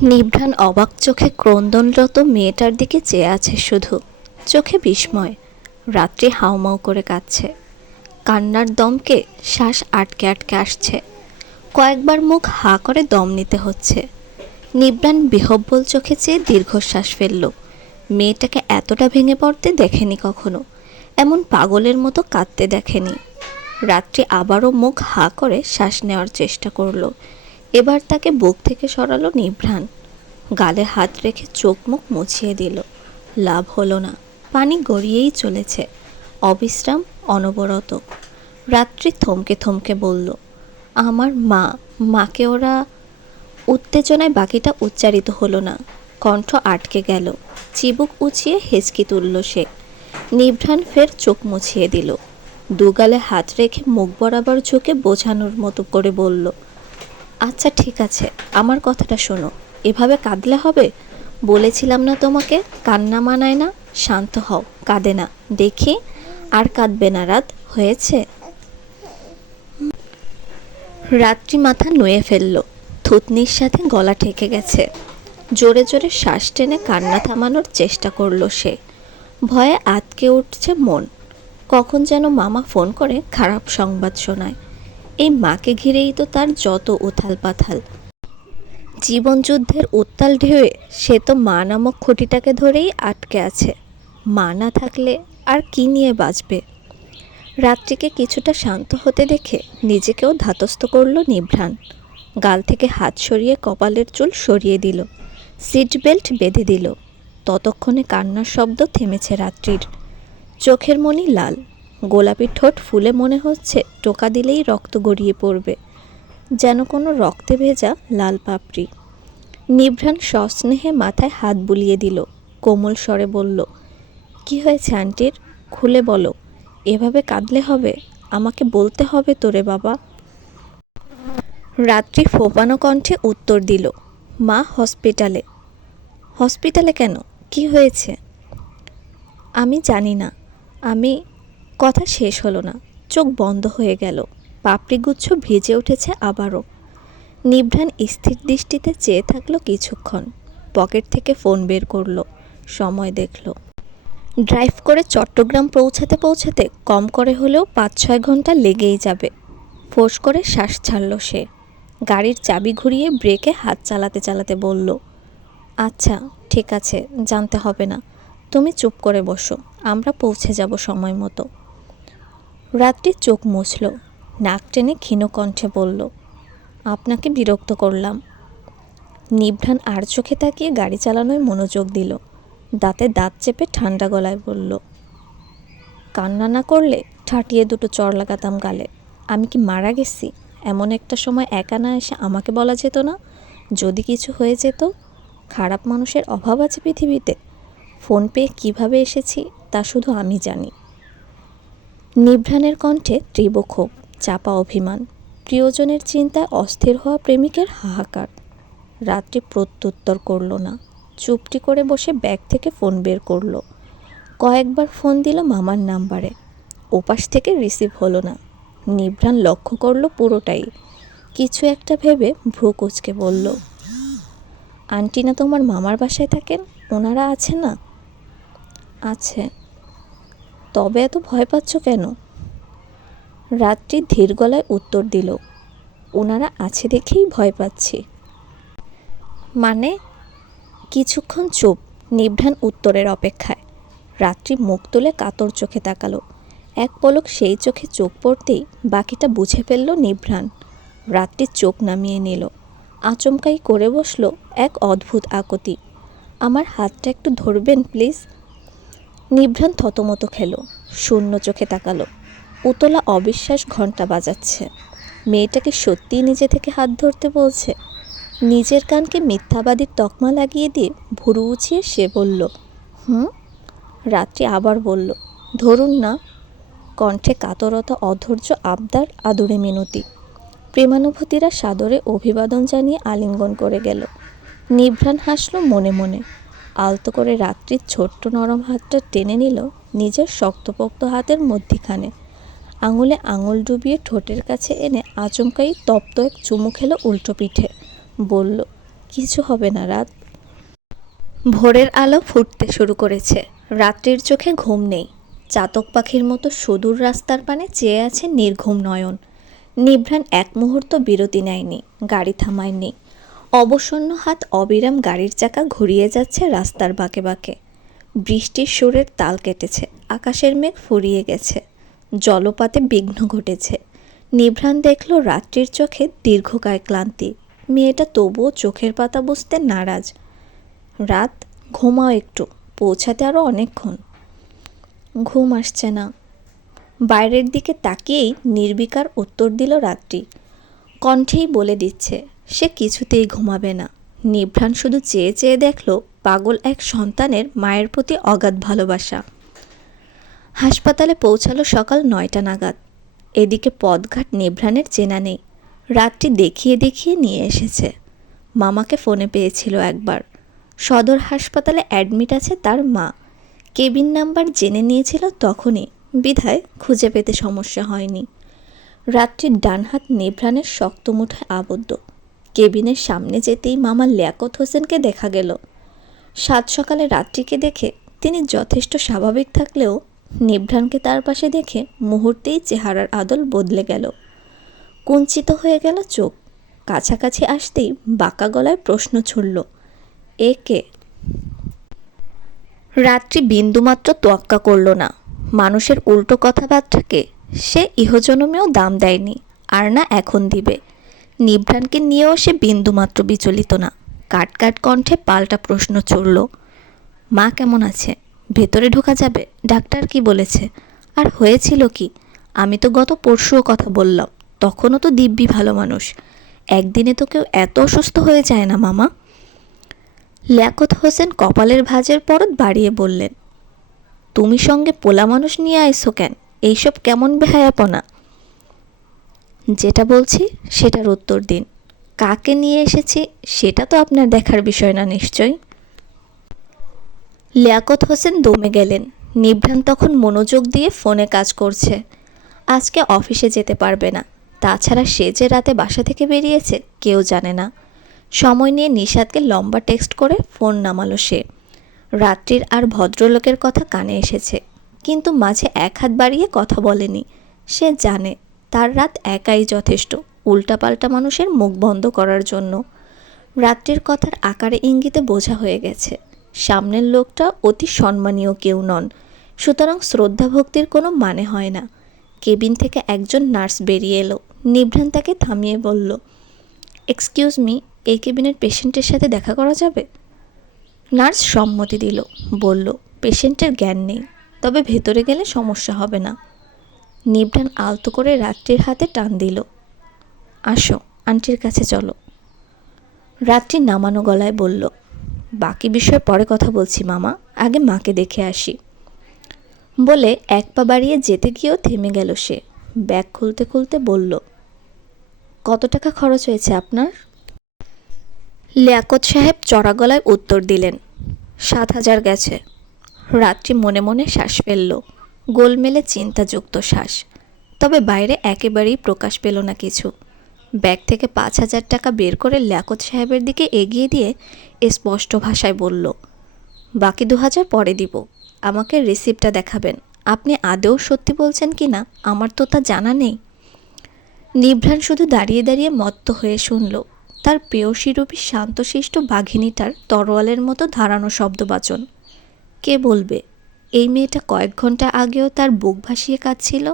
নিভ্রাণ অবাক চোখে ক্রন্দনরত মেয়েটার দিকে চেয়ে আছে শুধু। চোখে বিস্ময়। রাত্রি হাউমাউ করে কাঁদছে। কান্নার দমকে শ্বাস আটকে আটকে আসছে। কয়েকবার মুখ হা করে দম নিতে হচ্ছে। নিবরান বিহব্বল চোখে চেয়ে দীর্ঘশ্বাস ফেলল। মেয়েটাকে এতটা ভেঙে পড়তে দেখেনি কখনো। এমন পাগলের মতো কাঁদতে দেখেনি। রাত্রি আবারও মুখ হা করে শ্বাস নেওয়ার চেষ্টা করল। এবার তাকে বুক থেকে সরালো নিভ্রাণ। গালে হাত রেখে চোখ মুখ মুছিয়ে দিল। লাভ হলো না। পানি গড়িয়েই চলেছে। অবিশ্রাম, অনবরত। রাত্রি থমকে থমকে বলল, আমার মা, মাকে ওরা উত্তেজনায় বাকিটা উচ্চারিত হলো না। কণ্ঠ আটকে গেল। চিবুক উঁচিয়ে হেঁচকি তুলল সে। নিভ্রাণ ফের চোখ মুছিয়ে দিল। দুগালে হাত রেখে মুখ বরাবর ঝুঁকে বোঝানোর মতো করে বলল আচ্ছা ঠিক আছে। আমার কথাটা শোনো। এভাবে কাঁদলে হবে? বলেছিলাম না তোমাকে, কান্না মানায় না, শান্ত হও, কাঁদে না। দেখি আর কাঁদবে না রাত, হয়েছে? রাত্রি মাথা নুয়ে ফেলল। থুতনির সাথে গলা ঠেকে গেছে। জোরে জোরে শ্বাস টেনে কান্না থামানোর চেষ্টা করল সে। ভয়ে আতকে উঠছে মন। কখন যেন মামা ফোন করে খারাপ সংবাদ শোনায়। এই মাকে ঘিরেই তো তার যত উথাল পাথাল জীবনযুদ্ধের উত্তাল ঢেউয়ে সে তো মা নামক খুঁটিটাকে ধরেই আটকে আছে। মা না থাকলে আর কি নিয়ে বাঁচবে? রাত্রিকে কিছুটা শান্ত হতে দেখে নিজেকেও ধাতস্থ করল নিভ্রাণ। গাল থেকে হাত সরিয়ে কপালের চুল সরিয়ে দিল। সিট বেল্ট বেঁধে দিল। ততক্ষণে কান্নার শব্দ থেমেছে রাত্রির। চোখের মনি লাল। গোলাপি ঠোঁট ফুলে মনে হচ্ছে টোকা দিলেই রক্ত গড়িয়ে পড়বে। যেন কোনো রক্তে ভেজা লাল পাপড়ি। নিভ্রাণ সস্নেহে মাথায় হাত বুলিয়ে দিল। কোমল স্বরে বলল, কি হয়েছে আন্টির? খুলে বলো। এভাবে কাঁদলে হবে? আমাকে বলতে হবে তোরে, বাবা। রাত্রি ফোপানো কণ্ঠে উত্তর দিল, মা হসপিটালে। হসপিটালে কেন? কি হয়েছে? আমি জানি না। আমি কথা শেষ হলো না। চোখ বন্ধ হয়ে গেল। পাপড়িগুচ্ছ ভিজে উঠেছে আবারও। নিভ্রাণ স্থির দৃষ্টিতে চেয়ে থাকল কিছুক্ষণ। পকেট থেকে ফোন বের করল। সময় দেখল। ড্রাইভ করে চট্টগ্রাম পৌঁছাতে পৌঁছাতে কম করে হলেও পাঁচ ছয় ঘণ্টা লেগেই যাবে। ফোঁস করে শ্বাস ছাড়ল সে। গাড়ির চাবি ঘুরিয়ে ব্রেকে হাত চালাতে চালাতে বলল আচ্ছা ঠিক আছে, জানতে হবে না। তুমি চুপ করে বসো। আমরা পৌঁছে যাব সময় মতো। রাত্রি চোখ মুছল। নাক টেনে ক্ষীণ কণ্ঠে বলল, আপনাকে বিরক্ত করলাম। নিভ্রাণ আর চোখে তাকিয়ে গাড়ি চালানোয় মনোযোগ দিল। দাঁতে দাঁত চেপে ঠান্ডা গলায় বলল, কান্না না করলে ঠাটিয়ে দুটো চর লাগাতাম গালে। আমি কি মারা গেছি? এমন একটা সময় একা না এসে আমাকে বলা যেত না? যদি কিছু হয়ে যেত, খারাপ মানুষের অভাব আছে পৃথিবীতে। ফোন পেয়ে কীভাবে এসেছি তা শুধু আমি জানি। নিভ্রাণের কণ্ঠে তীব্র ক্ষোভ চাপা অভিমান। প্রিয়জনের চিন্তায় অস্থির হওয়া প্রেমিকের হাহাকার। রাত্রি প্রত্যুত্তর করল না। চুপটি করে বসে ব্যাগ থেকে ফোন বের করল। কয়েকবার ফোন দিল মামার নাম্বারে। ওপাশ থেকে রিসিভ হলো না। নিভ্রাণ লক্ষ্য করল পুরোটাই। কিছু একটা ভেবে ভ্রু কুচকে বলল, আন্টি না তোমার মামার বাসায় থাকেন? ওনারা আছে না? আছে। তবে এত ভয় পাচ্ছ কেন? রাত্রি ধীর গলায় উত্তর দিল ওনারা আছে দেখেই ভয় পাচ্ছি। মানে? কিছুক্ষণ চুপ। নিভ্রাণ উত্তরের অপেক্ষায়। রাত্রি মুখ তুলে কাতর চোখে তাকালো। এক পলক সেই চোখে চোখ পড়তেই বাকিটা বুঝে ফেলল নিভ্রাণ রাত্রি চোখ নামিয়ে নিল। আচমকাই করে বসল এক অদ্ভুত আকতি। আমার হাতটা একটু ধরবেন, প্লিজ? নিভ্রাণ থতমতো খেলো, শূন্য চোখে তাকালো। উতলা অবিশ্বাস ঘণ্টা বাজাচ্ছে। মেয়েটাকে সত্যিই নিজে থেকে হাত ধরতে বলছে? নিজের কানকে মিথ্যাবাদীর তকমা লাগিয়ে দিয়ে ভুরু উছিয়ে সে বলল, হুম? রাত্রি আবার বলল, ধরুন না। কণ্ঠে কাতরতা, অধৈর্য, আবদার, আদুরে মিনতি। প্রেমানুভূতিরা সাদরে অভিবাদন জানিয়ে আলিঙ্গন করে গেল। নিভ্রাণ হাসল মনে মনে। আলতো করে রাত্রির ছোট্ট নরম হাতটা টেনে নিল নিজের শক্তপোক্ত হাতের মধ্যিখানে। আঙুলে আঙুল ডুবিয়ে ঠোঁটের কাছে এনে আচমকাই তপ্ত এক চুমু খেলো উল্টো পিঠে। বলল, কিছু হবে না রাত। ভোরের আলো ফুটতে শুরু করেছে। রাত্রির চোখে ঘুম নেই। চাতক পাখির মতো সুদূর রাস্তার পানে চেয়ে আছে নির্ঘুম নয়ন। নিভ্রাণ এক মুহূর্ত বিরতি নেয়নি। গাড়ি থামায়নি। অবসন্ন হাত অবিরাম গাড়ির চাকা ঘুরিয়ে যাচ্ছে রাস্তার বাঁকে বাঁকে। বৃষ্টির সুরের তাল কেটেছে, আকাশের মেঘ ফুরিয়ে গেছে, জলপাতে বিঘ্ন ঘটেছে। নিভ্রাণ দেখল রাত্রির চোখে দীর্ঘকায় ক্লান্তি। মেয়েটা তবুও চোখের পাতা বুঝতে নারাজ। রাত, ঘুমাও একটু, পৌঁছাতে আরও অনেকক্ষণ। ঘুম আসছে না। বাইরের দিকে তাকিয়েই নির্বিকার উত্তর দিল রাত্রি। কণ্ঠেই বলে দিচ্ছে সে কিছুতেই ঘুমাবে না। নিভ্রাণ শুধু চেয়ে চেয়ে দেখল পাগল এক সন্তানের মায়ের প্রতি অগাধ ভালোবাসা। হাসপাতালে পৌঁছালো সকাল নয়টা নাগাদ। এদিকে পদঘাট নিভ্রাণের চেনা নেই। রাতটি দেখিয়ে দেখিয়ে নিয়ে এসেছে। মামাকে ফোনে পেয়েছিল একবার। সদর হাসপাতালে অ্যাডমিট আছে তার মা। কেবিন নাম্বার জেনে নিয়েছিল তখনই। বিধায় খুঁজে পেতে সমস্যা হয়নি। রাত্রির ডান হাত নিভ্রাণের শক্ত মুঠোয় আবদ্ধ। কেবিনের সামনে যেতেই মামা লিয়াকত হোসেনকে দেখা গেল। সাত সকালে রাত্রিকে দেখে তিনি যথেষ্ট স্বাভাবিক থাকলেও নিভ্রাণকে তার পাশে দেখে মুহূর্তেই চেহারার আদল বদলে গেল। কুঞ্চিত হয়ে গেল চোখ। কাছাকাছি আসতেই বাঁকা গলায় প্রশ্ন ছুড়ল, এ কে? রাত্রি বিন্দুমাত্র তোয়াক্কা করল না। মানুষের উল্টো কথাবার্তাকে সে ইহজনমেও দাম দেয়নি, আর না এখন দিবে। নিভ্রাণকে নিয়েও সে বিন্দুমাত্র বিচলিত না। কাট কাট কণ্ঠে পাল্টা প্রশ্ন চলল মা কেমন আছে? ভেতরে ঢোকা যাবে? ডাক্তার কি বলেছে? আর হয়েছিল কি? আমি তো গত পরশুও কথা বললাম, তখনও তো দিব্যি ভালো মানুষ। একদিনে তো কেউ এত অসুস্থ হয়ে যায় না, মামা? লিয়াকত হোসেন কপালের ভাঁজের পরত বাড়িয়ে বললেন, তুমি সঙ্গে পোলা মানুষ নিয়ে আইসো কেন? এইসব কেমন বেহায়াপনা? যেটা বলছি সেটার উত্তর দিন। কাকে নিয়ে এসেছি সেটা তো আপনার দেখার বিষয় না নিশ্চয়ই। লিয়াকত হোসেন দমে গেলেন। নিভ্রাণ তখন মনোযোগ দিয়ে ফোনে কাজ করছে। আজকে অফিসে যেতে পারবে না। তাছাড়া সে যে রাতে বাসা থেকে বেরিয়েছে কেউ জানে না। সময় নিয়ে নিষাদকে লম্বা টেক্সট করে ফোন নামালো সে। রাত্রির আর ভদ্রলোকের কথা কানে এসেছে। কিন্তু মাঝে এক হাত বাড়িয়ে কথা বলেনি। সে জানে তার রাত একাই যথেষ্ট, উল্টাপাল্টা মানুষের মুখ বন্ধ করার জন্য। রাত্রির কথার আকারে ইঙ্গিতে বোঝা হয়ে গেছে, সামনের লোকটা অতি সম্মানীয় কেউ নন, সুতরাং শ্রদ্ধা ভক্তির কোনো মানে হয় না। কেবিন থেকে একজন নার্স বেরিয়ে এলো নিভ্রাণ তাকে থামিয়ে বলল, এক্সকিউজ মি, এই কেবিনের পেশেন্টের সাথে দেখা করা যাবে? নার্স সম্মতি দিল, বলল, পেশেন্টের জ্ঞান নেই, তবে ভেতরে গেলে সমস্যা হবে না। নিভ্রাণ আলতো করে রাত্রির হাতে টান দিল। আসো, আন্টির কাছে চলো। রাত্রি নামানো গলায় বলল, বাকি বিষয়ে পরে কথা বলছি, মামা। আগে মাকে দেখে আসি। বলে এক পা বাড়িয়ে যেতে গিয়েও থেমে গেল সে। ব্যাগ খুলতে খুলতে বলল, কত টাকা খরচ হয়েছে আপনার? লিয়াকত সাহেব চড়া গলায় উত্তর দিলেন, সাত হাজার গেছে। রাত্রি মনে মনে শ্বাস ফেলল গোলমেলে চিন্তাযুক্ত শ্বাস। তবে বাইরে একেবারেই প্রকাশ পেল না কিছু। ব্যাগ থেকে পাঁচ হাজার টাকা বের করে লিয়াকত সাহেবের দিকে এগিয়ে দিয়ে এ স্পষ্ট ভাষায় বলল, বাকি দু হাজার পরে দিব। আমাকে রিসিপ্টটা দেখাবেন। আপনি আদৌ সত্যি বলছেন কি না? আমার তো তা জানা নেই। নিভ্রাণ শুধু দাঁড়িয়ে দাঁড়িয়ে মত্ত হয়ে শুনল, তার পেয়সীরূপী শান্তশিষ্ট বাঘিনীটার তরোয়ালের মতো ধারানো শব্দবাচন। কে বলবে? এই মেয়েটা কয়েক ঘণ্টা আগেও তার বুক ভাসিয়ে কাঁদছিল।